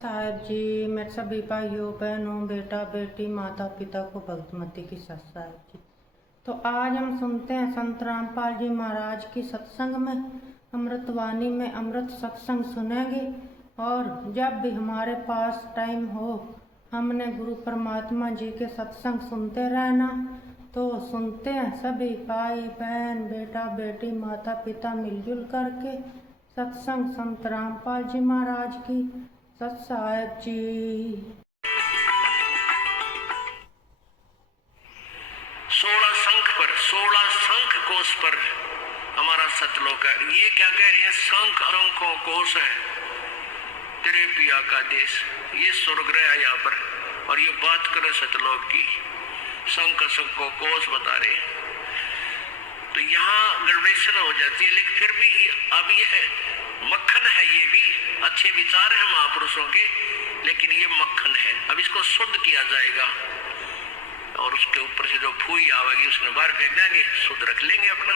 साहब जी, मेरे सभी भाइयों बहनों बेटा बेटी माता पिता को भगवती की सत साहब जी। तो आज हम सुनते हैं संत रामपाल जी महाराज की सत्संग में अमृतवाणी में अमृत सत्संग सुनेंगे। और जब भी हमारे पास टाइम हो हमने गुरु परमात्मा जी के सत्संग सुनते रहना। तो सुनते हैं सभी भाई बहन बेटा बेटी माता पिता मिलजुल करके सत्संग संत रामपाल जी महाराज की सत साहब जी। 16 शंख पर 16 शंख कोश पर हमारा सतलोक है। ये क्या कह रहे हैं? शंख अंकों कोश है तेरे पिया का देश। ये स्वर्ग है यहाँ पर। और ये बात करे सतलोक की, शंख को कोश बता रहे। तो यहाँ गड़बड़ेशन हो जाती है, लेकिन फिर भी अब ये मक्खन है। ये भी अच्छे विचार है महापुरुषों के, लेकिन ये मक्खन है। अब इसको शुद्ध किया जाएगा और उसके ऊपर से जो फूई आवेगी उसमें बाहर फेंक देंगे, शुद्ध रख लेंगे अपना।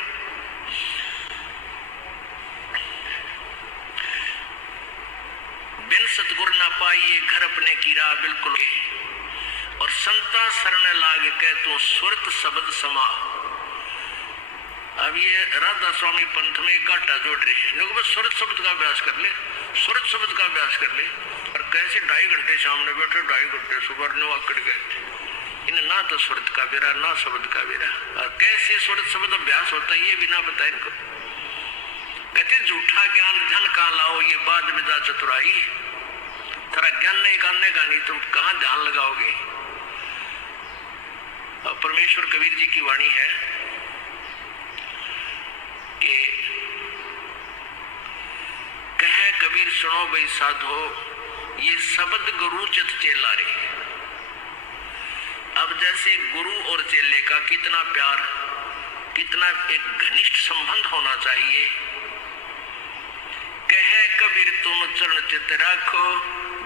बिन सतगुर ना पाइए घर अपने की राह बिल्कुल। और संता शरण लागे कह तो सुरत शब्द समा। अब ये राधा स्वामी पंथ में एक घाटा जोड़ रहे हैं लोग। बस सुरत शब्द का अभ्यास कर ले, सुरत शब्द का अभ्यास कर ले। और कैसे 2.5 घंटे सामने बैठे, 2.5 घंटे सुबह नो आकड़ गए इन, ना तो सुरत का बेरा ना शब्द का बेरा। और कैसे सुरत शब्द अभ्यास होता है ये भी ना पता इनको। कहते झूठा ज्ञान धन कहाँ लाओ, ये बात विदा चतुराई। तेरा ज्ञान नहीं करने का, नहीं तुम कहाँ ध्यान लगाओगे। और परमेश्वर कबीर जी की वाणी है कि कहे कबीर सुनो भाई साधो, ये शब्द गुरु चित चेला रे। अब जैसे गुरु और चेले का कितना प्यार, कितना एक घनिष्ठ संबंध होना चाहिए। कहे कबीर तुम चरण चित रखो,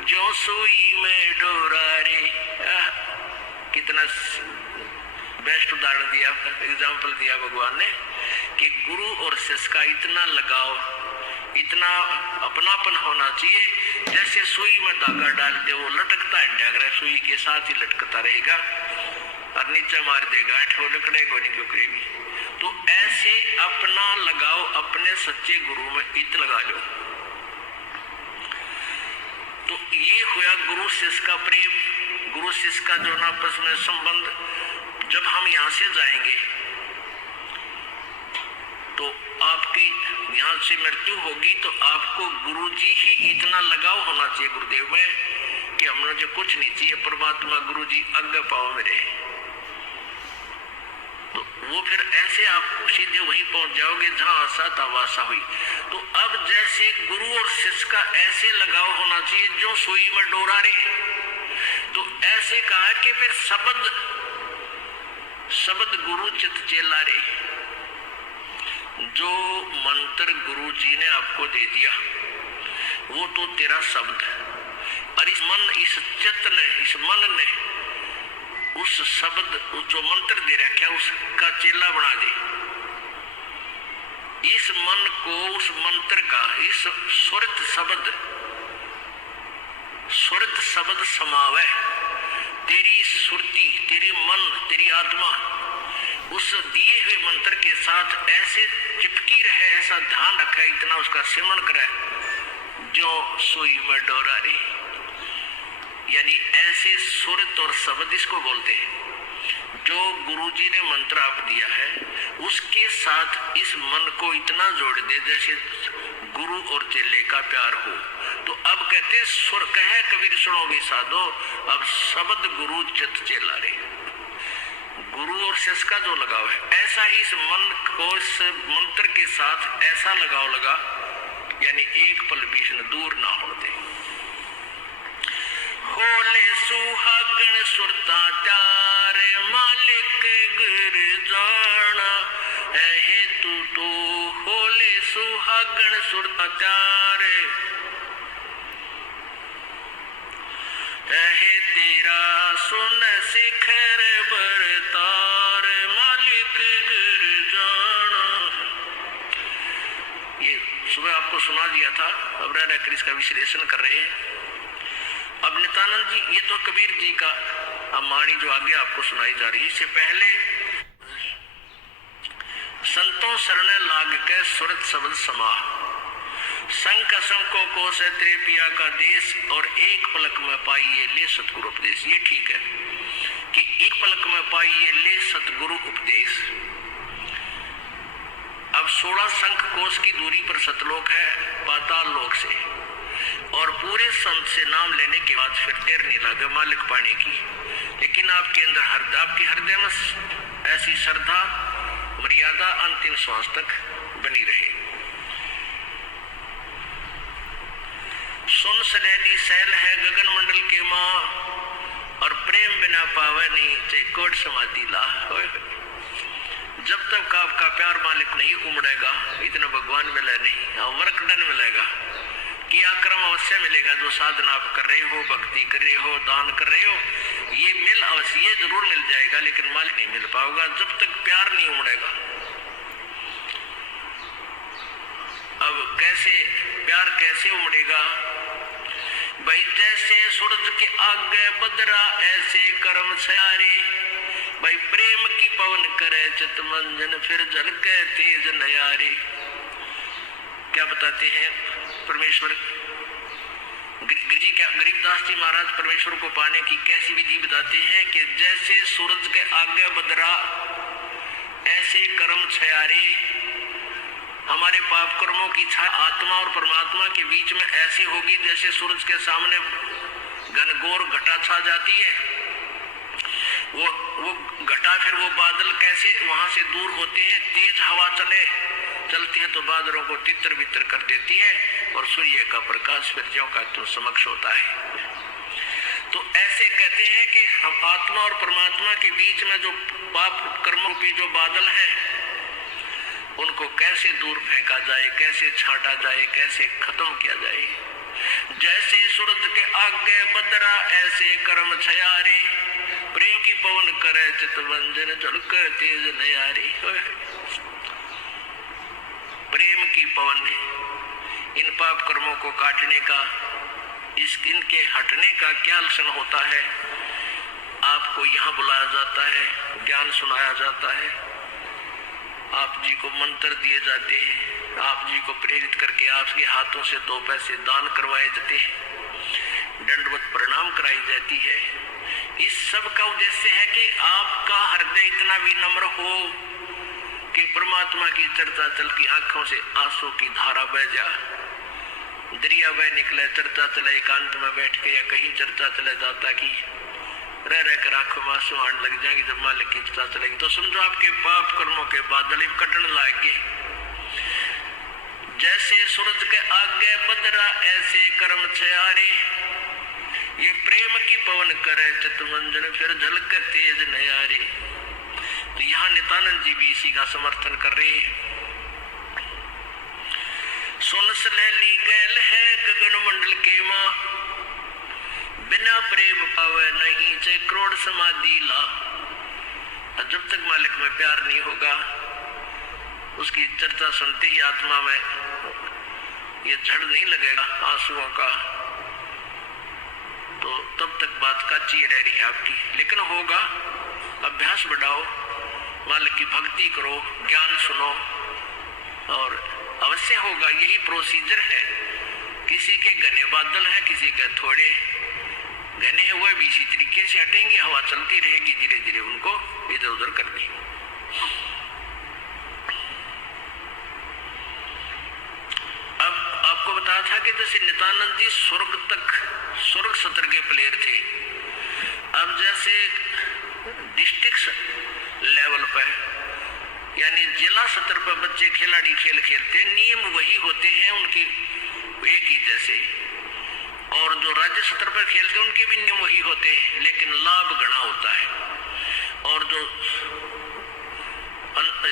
जो सुई में डोरा रे। कितना बेस्ट उदाहरण दिया, एग्जाम्पल दिया भगवान ने कि गुरु और शिष्य का इतना लगाव, इतना अपनापन होना चाहिए। जैसे सुई में धागा डालते वो लटकता है, ढागरा सुई के साथ ही लटकता रहेगा और नीचे मार देगा, ठो लकड़े को नहीं क्यों करेगी। तो ऐसे अपना लगाओ अपने सच्चे गुरु में इत लगा लो। तो ये हुआ गुरु शिष्य का प्रेम, गुरु शिष्य का जो आपस में संबंध। जब हम यहाँ से जाएंगे तो आपकी यहाँ से मृत्यु होगी, तो आपको गुरु जी ही इतना लगाव होना चाहिए गुरुदेव में कि हमने जो कुछ नहीं चाहिए, परमात्मा गुरु जी आगे पाओ मेरे। तो वो फिर ऐसे आप सीधे वहीं पहुंच जाओगे जहां आशा था वासा हुई। तो अब जैसे गुरु और शिष्य का ऐसे लगाव होना चाहिए जो सुई में डोरा रे। तो ऐसे कहा कि फिर शब्द गुरु चित चेला रे। जो मंत्र गुरु जी ने आपको दे दिया वो तो तेरा शब्द है। और इस चित्त ने, इस मन ने उस शब्द, जो मंत्र दे रखा है उसका चेला बना दे। इस मन को उस मंत्र का, इस सुरत शब्द समावे। तेरी सुरती, तेरी मन, तेरी आत्मा उस दिए हुए मंत्र के साथ ऐसे चिपकी रहे, ऐसा ध्यान रखे, इतना उसका सिमरण करे जो सुई में डोरा रे। यानी ऐसे सुरत और शब्द इसको बोलते हैं। जो गुरुजी ने मंत्र आप दिया है उसके साथ इस मन को इतना जोड़ दे जैसे गुरु और चेले का प्यार हो। तो अब कहते सुर कहे कबीर सुनो भी साधो, अब शब्द गुरु चित चेला रे। गुरु और शिष्य का जो लगाव है, ऐसा ही इस मन को इस मंत्र के साथ ऐसा लगाव लगा, यानी एक पल भी दूर ना होते। होले सुहागण सुरता त्यार, मालिक गिर जाना है तू तो। होले सुहागण सुरता त्यार है तेरा सुन शिखर बरतार, मालिक गिर जाना। ये सुबह आपको सुना दिया था, अब रह कर इसका विश्लेषण कर रहे हैं। अब नित्यानंद जी, ये तो कबीर जी का अब वाणी जो आगे आपको सुनाई जा रही है, इससे पहले संतों शरण लाग के सुरत शब्द समाह, संक असंको को से तेरे पिया का देश, और एक पलक में पाइए ले सतगुरु उपदेश। ये ठीक है कि एक पलक में पाइए ले सतगुरु उपदेश। अब 16 संख कोस की दूरी पर सतलोक है पाताल लोक से, और पूरे संत से नाम लेने के बाद फिर देर नहीं लगे मालिक पाने की। लेकिन आपके अंदर आपके हृदय में ऐसी श्रद्धा मर्यादा अंतिम श्वास तक बनी रहे। सुन सदैली सैल है गगन मंडल के माँ, और प्रेम बिना पावे नहीं चाहे कोट समाधि ला। जब तक आपका प्यार मालिक नहीं उमड़ेगा, इतना भगवान मिले नहीं, हाँ वर्कडन मिलेगा कि आक्रम अवश्य मिलेगा। जो साधना आप कर रहे हो, भक्ति कर रहे हो, दान कर रहे हो, ये मिल अवश्य, ये जरूर मिल जाएगा, लेकिन मालिक नहीं मिल पाओगा जब तक प्यार नहीं उमड़ेगा। अब कैसे प्यार कैसे उमड़ेगा भाई? जैसे सूरज के आगे बदरा ऐसे कर्म छयारे, भाई प्रेम की पवन करे चित मंजन फिर झलके तेज नयारे। क्या बताते हैं परमेश्वर गरीबदास जी महाराज परमेश्वर को पाने की कैसी विधि बताते हैं कि जैसे सूरज के आगे बदरा ऐसे कर्म छयारे, हमारे पाप कर्मों की छाया आत्मा और परमात्मा के बीच में ऐसी होगी जैसे सूरज के सामने घनघोर घटा छा जाती है। वो घटा फिर वो बादल कैसे वहां से दूर होते हैं, तेज हवा चलती है तो बादलों को तितर बितर कर देती है, और सूर्य का प्रकाश फिर ज्यों का त्यों समक्ष होता है। तो ऐसे कहते हैं कि हम आत्मा और परमात्मा के बीच में जो पाप कर्मों की जो बादल है, उनको कैसे दूर फेंका जाए, कैसे छांटा जाए, कैसे खत्म किया जाए। जैसे सूरज के आगे बदरा ऐसे कर्म छयारे, प्रेम की पवन करे चितवंजन झलकर तेज नयारे। प्रेम की पवन इन पाप कर्मों को काटने का, इनके हटने का क्या लक्षण होता है? आपको यहाँ बुलाया जाता है, ज्ञान सुनाया जाता है, आप जी को मंत्र दिए जाते हैं, आप जी को प्रेरित करके आपके हाथों से 2 पैसे दान करवाए जाते हैं, दंडवत प्रणाम कराई जाती है। इस सब का उद्देश्य है कि आपका हृदय इतना भी नम्र हो कि परमात्मा की चर्चा चल की आंखों से आंसू की धारा बह जा, दरिया बह निकले, चर्चा चले एकांत में बैठ के या कहीं चर्चा चले जाता कि रह कर आंखों में आंसू आने लग जाएंगे। जब मालिक की चर्चा चलेगी तो समझो आपके पाप कर्मों के बादल कटने लागे। जैसे सूरज के आगे बदरा ऐसे कर्म छयारे, ये प्रेम की पवन करे चितमंजन फिर झलक तेज नयारे। तो यहाँ नित्यानंद जी भी इसी का समर्थन कर रहे हैं। सुन सलैली गैल है गगन मंडल के माँ, बिना प्रेम पावे नहीं चाहे करोड़ समाधि ला। जब तक मालिक में प्यार नहीं होगा, उसकी चर्चा सुनते ही आत्मा में ये झड़ नहीं लगेगा आंसुओं का, तो तब तक बात कच्ची रह रही है आपकी। लेकिन होगा, अभ्यास बढ़ाओ, मालिक की भक्ति करो, ज्ञान सुनो, और अवश्य होगा। यही प्रोसीजर है। किसी के घने बादल है, किसी के थोड़े घने हुए भी इसी तरीके से हटेंगे, हवा चलती रहेगी, धीरे धीरे उनको इधर उधर कर दी। अब आपको बताया था कि जैसे नित्यानंद जी स्वर्ग सत्र के प्लेयर थे। अब जैसे डिस्ट्रिक्ट लेवल पर यानी जिला स्तर पर बच्चे खिलाड़ी खेल खेलते, नियम वही होते हैं उनकी एक ही जैसे, और जो राज्य स्तर पर खेलते उनके भी नियम वही होते हैं, लेकिन लाभ गणा होता है। और जो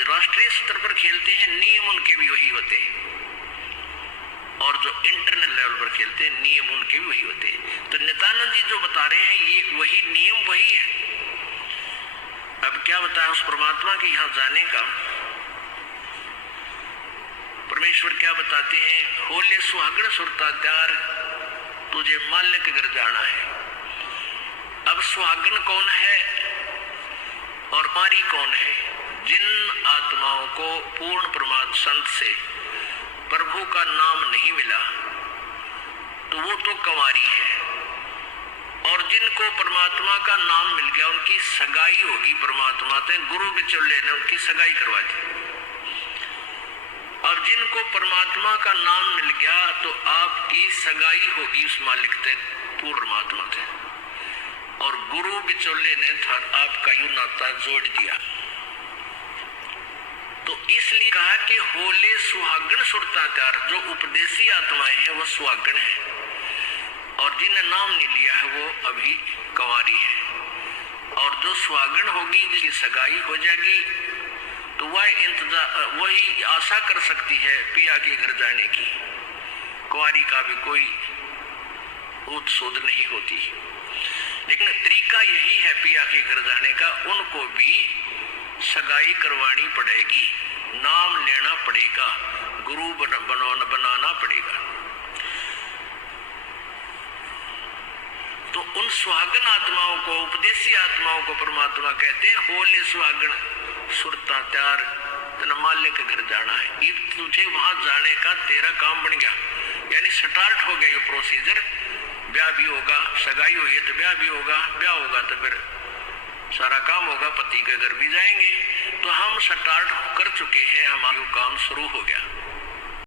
राष्ट्रीय स्तर पर खेलते हैं नियम उनके भी वही होते हैं, और जो इंटरनल लेवल पर खेलते हैं नियम उनके भी वही होते हैं। तो नित्यानंद जी जो बता रहे हैं ये वही नियम वही है। अब क्या बताया उस परमात्मा के यहाँ जाने का? परमेश्वर क्या बताते हैं? होले सुहागण सुरता त्यार, तुझे माल्य के घर जाना है। अब सुहागन कौन है और मारी कौन है? जिन आत्माओं को पूर्ण परमात्मा संत से प्रभु का नाम नहीं मिला तो वो तो कंवारी है, और जिनको परमात्मा का नाम मिल गया उनकी सगाई होगी परमात्मा से। गुरु बिचौले ने उनकी सगाई करवा दी। और जिनको परमात्मा का नाम मिल गया तो आपकी सगाई होगी उस मालिक से, परमात्मा से, और गुरु बिचौले ने आपका यू नाता जोड़ दिया। तो इसलिए कहा कि होले सुहागन सुरताकार, जो उपदेशी आत्माएं हैं वो सुहागन है, और जिन्हें नाम नहीं लिया है वो अभी कंवारी है। और जो सुहागन होगी जिसकी सगाई हो जाएगी तो वही आशा कर सकती है पिया के घर जाने की। कुंवारी का भी कोई ऊद सूद नहीं होती, लेकिन तरीका यही है पिया के घर जाने का, उनको भी सगाई करवानी पड़ेगी, नाम लेना पड़ेगा, गुरु बनाना पड़ेगा। तो उन सुहागन आत्माओं को, उपदेशी आत्माओं को परमात्मा कहते हैं होले सुहागन सुरता त्यार, तेना माल्य के घर जाना है। तुझे वहां जाने का तेरा काम बन गया, यानी स्टार्ट हो गया ये प्रोसीजर। ब्याह भी होगा, सगाई हुई तो ब्याह भी होगा, ब्याह होगा तो फिर सारा काम होगा, पति के घर भी जाएंगे। तो हम स्टार्ट कर चुके हैं, हमारा काम शुरू हो गया।